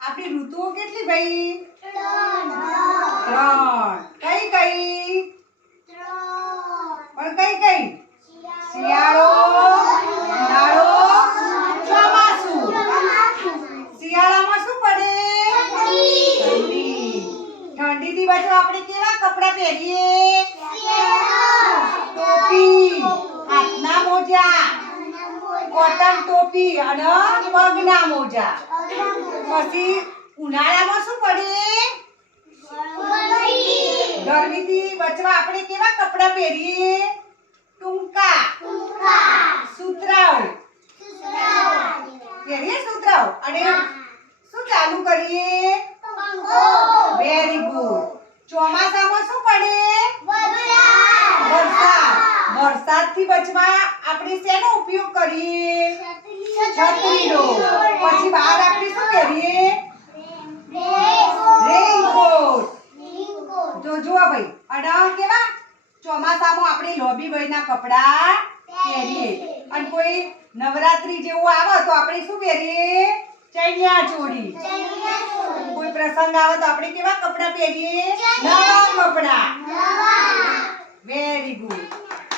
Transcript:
આપણી ઋતુઓ કેટલી ભાઈ? ત્રણ. કઈ કઈ? પણ કઈ કઈ? શિયાળો, ઉનાળો, ચોમાસું. શિયાળામાં શું પડે? ઠંડી. ઠંડીથી બચવા આપણે કેવા કપડાં પહેરીએ? ટોપી, હાથના મોજા, કોટન ટોપી અને પગના મોજા. પછી ઉનાળામાં શું પડે? ગરમીથી બચવા આપણે કેવા કપડાં પહેરીએ? ટૂંકા, સુતરાઉ પહેરીએ, સુતરાઉ. અને શું ચાલુ કરીએ? Very good. ચોમાસામાં શું પડે? વરસાદ. વરસાદથી બચવા આપણે શેનો ઉપયોગ કરીએ? છત્રીનો. પછી બહાર આપણે શું પહેરીએ? રેઇનકોટ. જો ભાઈ, અને કેવા ચોમાસામાં આપણે લોબી ભાઈના કપડા પહેરીએ. અને કોઈ નવરાત્રી જેવું આવે તો આપણે શું પહેરીએ? ચણિયા ચોળી. કોઈ પ્રસંગ આવે તો આપણે કેવા કપડા પહેરીએ? નવા કપડા. Very good.